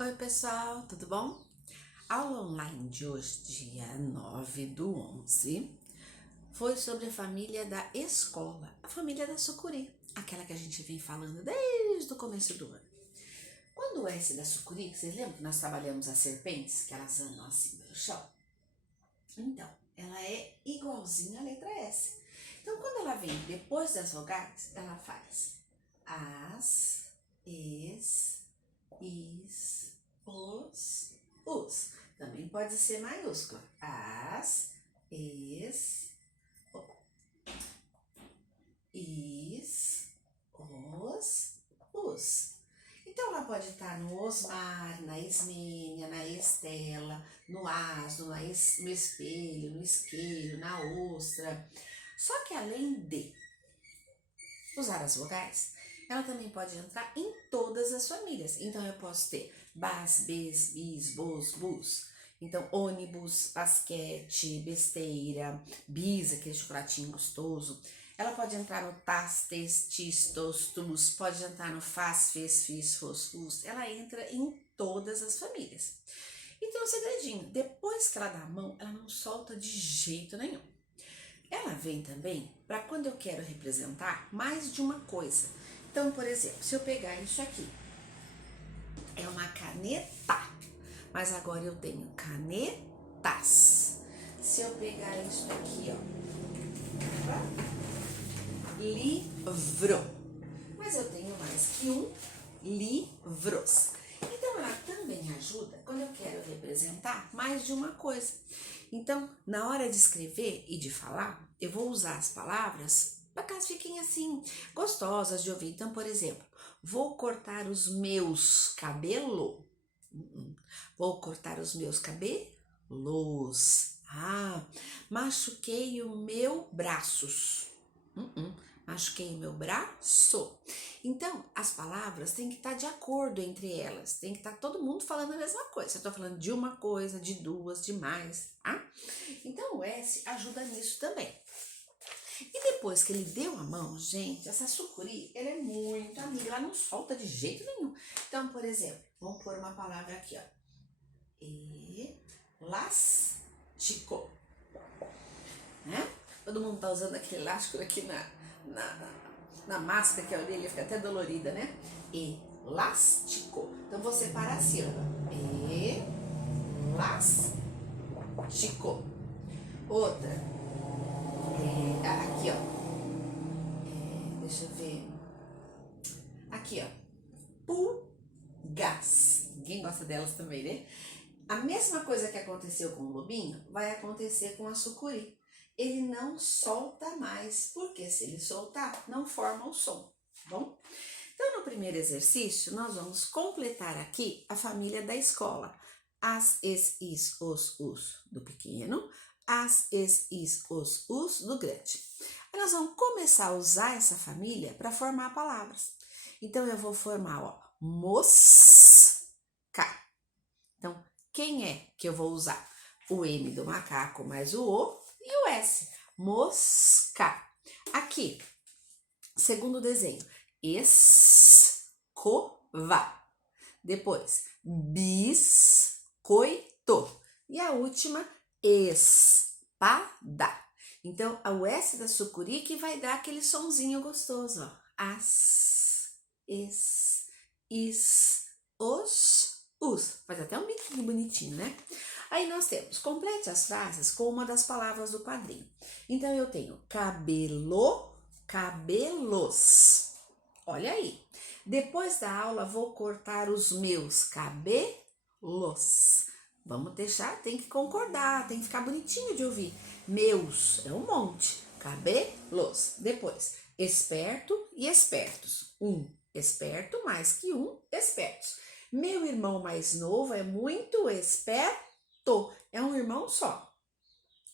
Oi pessoal, tudo bom? Aula online de hoje, dia 9/11, foi sobre a família da escola, a família da sucuri, aquela que a gente vem falando desde o começo do ano. Quando o S da sucuri, vocês lembram que nós trabalhamos as serpentes, que elas andam assim pelo chão? Então, ela é igualzinha à letra S. Então, quando ela vem depois das vogais, ela faz as, es, is, os. Também pode ser maiúscula. As, es, is, os. Então ela pode estar no Osmar, na Ismênia, na Estela, no asno, no espelho, no isqueiro, na ostra. Só que além de usar as vogais, ela também pode entrar em todas as famílias. Então eu posso ter bas, bes, bis, bos, bus. Então ônibus, basquete, besteira, bis, aquele chocolatinho gostoso. Ela pode entrar no tas, tes, tis, tos, tus, pode entrar no faz, fez, fiz, fos, fus. Ela entra em todas as famílias. E tem um segredinho, depois que ela dá a mão, ela não solta de jeito nenhum. Ela vem também para quando eu quero representar mais de uma coisa. Então, por exemplo, se eu pegar isso aqui, é uma caneta, mas agora eu tenho canetas. Se eu pegar isso aqui, ó, livro, mas eu tenho mais que um livros. Então, ela também ajuda quando eu quero representar mais de uma coisa. Então, na hora de escrever e de falar, eu vou usar as palavras para que elas fiquem assim, gostosas de ouvir. Então, por exemplo, vou cortar os meus cabelos. Vou cortar os meus cabelos. Machuquei o meu braços. Machuquei o meu braço. Então, as palavras têm que estar de acordo entre elas. Tem que estar todo mundo falando a mesma coisa. Eu estou falando de uma coisa, de duas, de mais, tá? Então, o S ajuda nisso também. E depois que ele deu a mão, gente, essa sucuri, ela é muito amiga. Ela não solta de jeito nenhum. Então, por exemplo, vamos pôr uma palavra aqui, ó. Elástico. Né? Todo mundo tá usando aquele elástico aqui na máscara, que a orelha fica até dolorida, né? Elástico. Então vou separar a sílaba. Elástico. Outra. Aqui, ó. Deixa eu ver. Aqui, ó. Pulgas. Ninguém gosta delas também, né? A mesma coisa que aconteceu com o lobinho vai acontecer com a sucuri. Ele não solta mais, porque se ele soltar, não forma o som, tá bom? Então, no primeiro exercício, nós vamos completar aqui a família da escola. As, es, is, os do pequeno, as, es, is, os do grande. Aí nós vamos começar a usar essa família para formar palavras. Então, eu vou formar, ó, mosca. Então, quem é que eu vou usar? O M do macaco mais o O e o S. Mosca. Aqui, segundo desenho, escova. Depois, biscoito. E a última, espada. Então, o S da sucuri que vai dar aquele sonzinho gostoso, ó. As, es, is, os. Faz até um biquinho bonitinho, né? Aí nós temos, complete as frases com uma das palavras do quadrinho. Então eu tenho cabelo, cabelos. Olha aí. Depois da aula vou cortar os meus cabelos. Vamos deixar, tem que concordar, tem que ficar bonitinho de ouvir. Meus, é um monte. Cabelos. Depois, esperto e espertos. Um esperto mais que um espertos. Meu irmão mais novo é muito esperto. É um irmão só.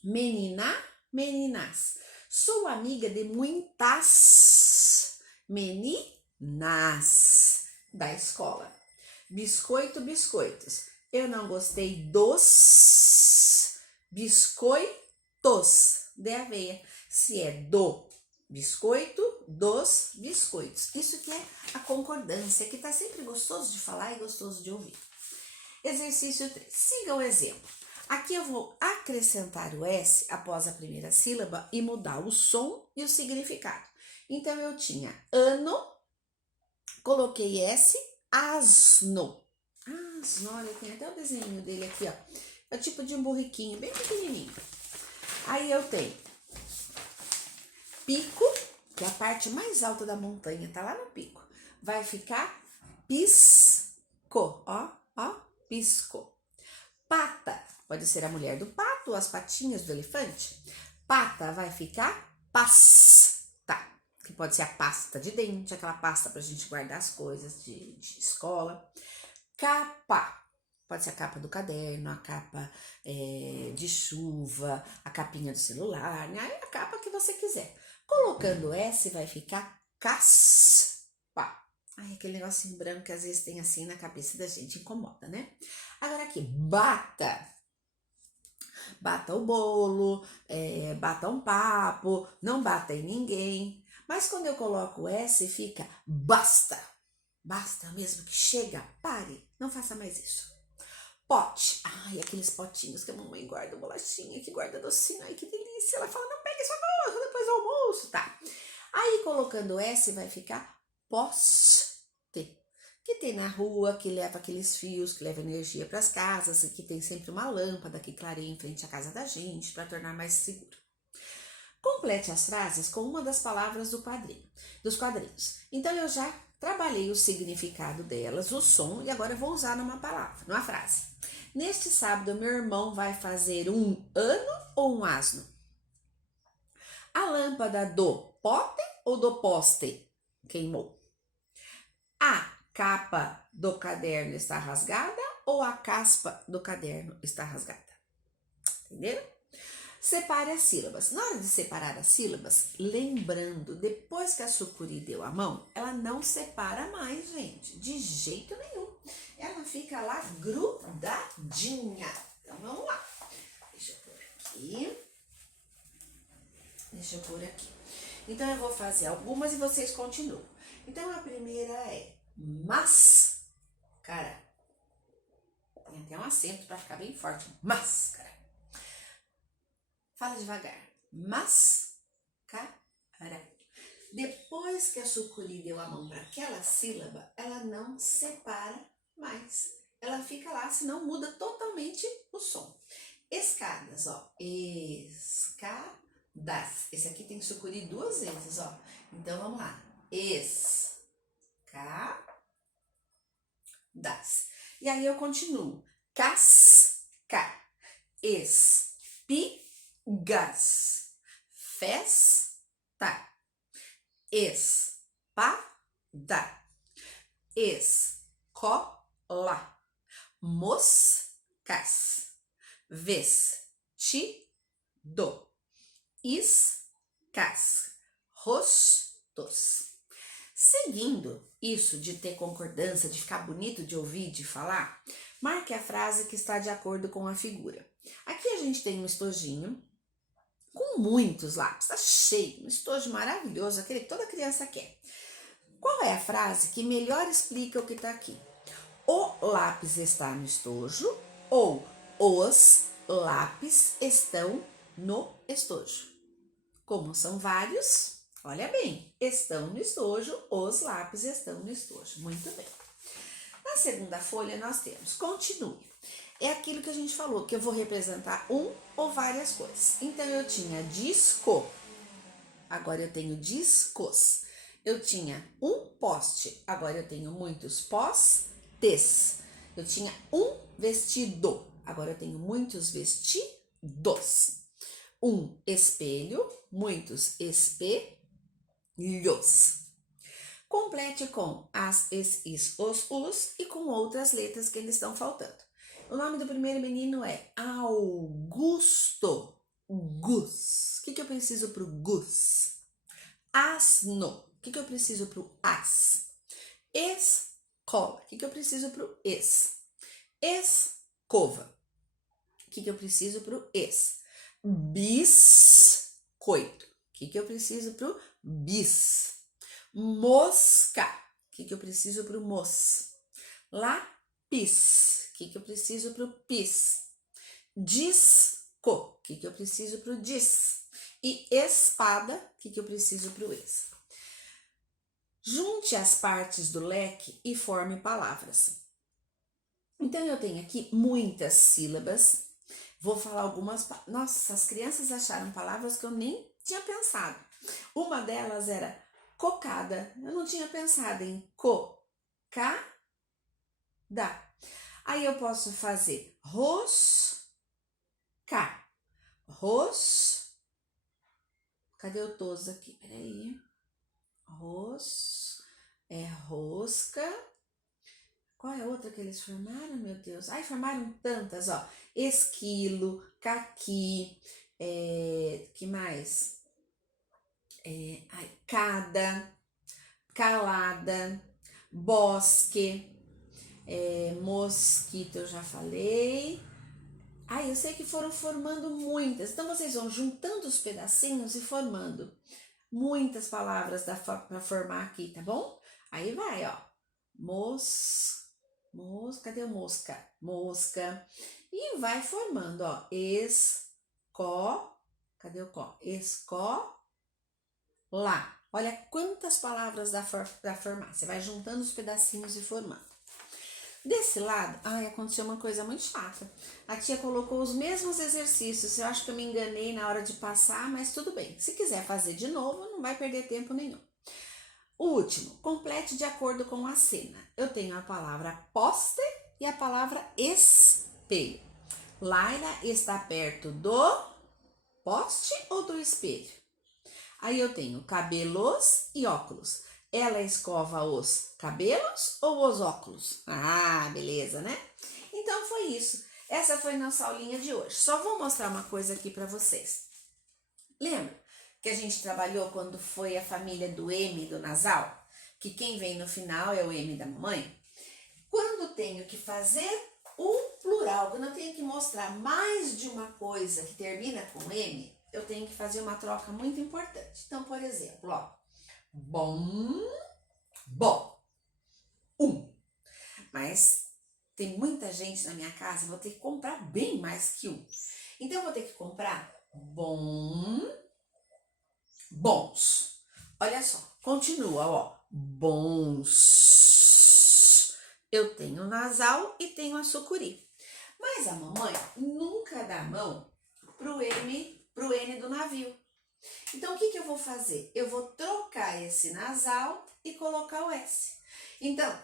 Menina, meninas. Sou amiga de muitas meninas da escola. Biscoito, biscoitos. Eu não gostei dos biscoitos de aveia. Se é do biscoito, dos biscoitos. Isso que é a concordância, que tá sempre gostoso de falar e gostoso de ouvir. Exercício 3. Siga o exemplo. Aqui eu vou acrescentar o S após a primeira sílaba e mudar o som e o significado. Então, eu tinha ano, coloquei S, asno. Asno, olha, tem até o desenho dele aqui, ó. É o tipo de um burriquinho, bem pequenininho. Aí eu tenho pico, que é a parte mais alta da montanha, tá lá no pico. Vai ficar pisco, ó, pisco. Pata, pode ser a mulher do pato ou as patinhas do elefante. Pata vai ficar pasta, que pode ser a pasta de dente, aquela pasta pra gente guardar as coisas de escola. Capa, pode ser a capa do caderno, a capa de chuva, a capinha do celular, né? A capa que você quiser. Colocando S vai ficar caspa. Ai, aquele negocinho branco que às vezes tem assim na cabeça da gente, incomoda, né? Agora aqui, bata. Bata o bolo, bata um papo, não bata em ninguém. Mas quando eu coloco S, fica basta. Basta mesmo que chega, pare, não faça mais isso. Pote, ai, aqueles potinhos que a mamãe guarda bolachinha, que guarda docinho, ai que delícia. Ela fala, não pegue isso agora, depois do almoço, tá? Aí colocando S vai ficar poste, que tem na rua, que leva aqueles fios, que leva energia para as casas, e que tem sempre uma lâmpada que clareia em frente à casa da gente para tornar mais seguro. Complete as frases com uma das palavras dos quadrinhos. Então eu já trabalhei o significado delas, o som, e agora eu vou usar numa palavra, numa frase. Neste sábado, meu irmão vai fazer um ano ou um asno? A lâmpada do pote ou do poste queimou? A capa do caderno está rasgada ou a caspa do caderno está rasgada? Entenderam? Separe as sílabas. Na hora de separar as sílabas, lembrando, depois que a sucuri deu a mão, ela não separa mais, gente, de jeito nenhum. Ela fica lá grudadinha. Então, vamos lá. Deixa eu pôr aqui. Então, eu vou fazer algumas e vocês continuam. Então, a primeira é máscara. Tem até um acento para ficar bem forte. Máscara. Fala devagar. Máscara. Depois que a sucuri deu a mão para aquela sílaba, ela não separa mais. Ela fica lá, senão muda totalmente o som. Escadas, ó. Escadas. Esse aqui tem sucuri 2 vezes, ó. Então, vamos lá. Escadas. E aí eu continuo. Casca. Espigas. Festa. Espada. Escola. Moscas. Vestido. Iscas. Rostos. Seguindo isso de ter concordância, de ficar bonito de ouvir, de falar, marque a frase que está de acordo com a figura. Aqui a gente tem um estojinho com muitos lápis, tá cheio, um estojo maravilhoso, aquele que toda criança quer. Qual é a frase que melhor explica o que está aqui? O lápis está no estojo ou os lápis estão no estojo? Como são vários, olha bem, estão no estojo, os lápis estão no estojo. Muito bem. Na segunda folha nós temos continue. É aquilo que a gente falou, que eu vou representar um ou várias coisas. Então eu tinha disco, agora eu tenho discos. Eu tinha um poste, agora eu tenho muitos postes. Eu tinha um vestido, agora eu tenho muitos vestidos. Um espelho, muitos espelhos. Complete com as, is, os e com outras letras que ainda estão faltando. O nome do primeiro menino é Augusto. Gus. O que eu preciso para o Gus? Asno. O que eu preciso para o as? Escola. O que eu preciso para o es? Escova. O que eu preciso para o es? Biscoito. O que eu preciso para o bis? Mosca. O que eu preciso para o mos? Lápis. O O que eu preciso para o pis? Disco. O que eu preciso para o dis? E espada. O que eu preciso para o es? Junte as partes do leque e forme palavras. Então, eu tenho aqui muitas sílabas. Vou falar algumas. Nossa, as crianças acharam palavras que eu nem tinha pensado. Uma delas era cocada. Eu não tinha pensado em cocada. Aí eu posso fazer rosca. Cadê o toso aqui? Peraí. Rosca. Qual é a outra que eles formaram, meu Deus? Ai, formaram tantas, ó. Esquilo, caqui, que mais? Calada, bosque, mosquito, eu já falei. Ai, eu sei que foram formando muitas. Então, vocês vão juntando os pedacinhos e formando muitas palavras para formar aqui, tá bom? Aí vai, ó. Cadê o mosca? Mosca. E vai formando, ó. Cadê o có? Escola. Olha quantas palavras dá para formar. Você vai juntando os pedacinhos e formando. Desse lado, aconteceu uma coisa muito chata. A tia colocou os mesmos exercícios. Eu acho que eu me enganei na hora de passar, mas tudo bem. Se quiser fazer de novo, não vai perder tempo nenhum. O último, complete de acordo com a cena. Eu tenho a palavra poste e a palavra espelho. Laila está perto do poste ou do espelho? Aí eu tenho cabelos e óculos. Ela escova os cabelos ou os óculos? Ah, beleza, né? Então foi isso. Essa foi nossa aulinha de hoje. Só vou mostrar uma coisa aqui para vocês. Lembra que a gente trabalhou quando foi a família do M do nasal? Que quem vem no final é o M da mamãe? Quando tenho que fazer o plural, quando eu tenho que mostrar mais de uma coisa que termina com M, eu tenho que fazer uma troca muito importante. Então, por exemplo, ó, bom, mas tem muita gente na minha casa, eu vou ter que comprar bem mais que um. Então, eu vou ter que comprar bons. Olha só, continua, ó, bons. Eu tenho nasal e tenho a sucuri. Mas a mamãe nunca dá mão pro N do navio. Então, o que eu vou fazer? Eu vou trocar esse nasal e colocar o S. Então,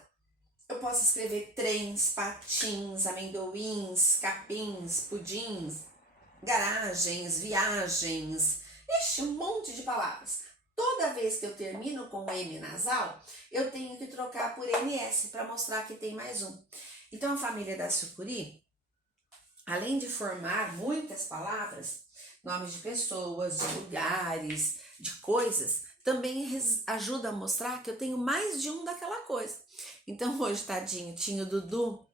eu posso escrever trens, patins, amendoins, capins, pudins, garagens, viagens, um monte de palavras. Toda vez que eu termino com M nasal, eu tenho que trocar por NS para mostrar que tem mais um. Então, a família da sucuri, além de formar muitas palavras, nomes de pessoas, de lugares, de coisas, também ajuda a mostrar que eu tenho mais de um daquela coisa. Então, hoje, tadinho, tinha o Dudu,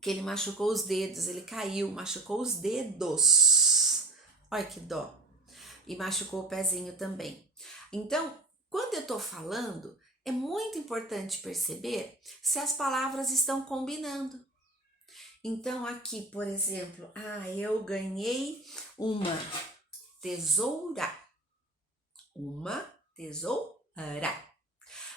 que ele machucou os dedos, ele caiu, machucou os dedos. Olha que dó. E machucou o pezinho também. Então, quando eu tô falando, é muito importante perceber se as palavras estão combinando. Então, aqui, por exemplo, eu ganhei uma tesoura. Uma tesoura.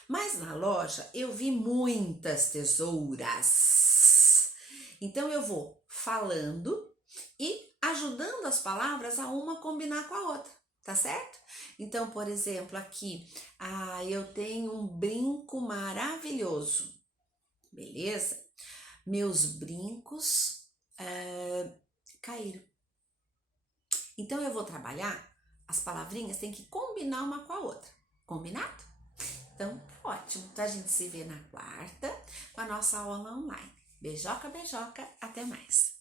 Mas na loja eu vi muitas tesouras. Então, eu vou falando e ajudando as palavras a uma combinar com a outra, tá certo? Então, por exemplo, aqui, eu tenho um brinco maravilhoso. Beleza? Meus brincos caíram. Então, eu vou trabalhar, as palavrinhas têm que combinar uma com a outra. Combinado? Então, ótimo. Então, a gente se vê na quarta com a nossa aula online. Beijoca, beijoca. Até mais.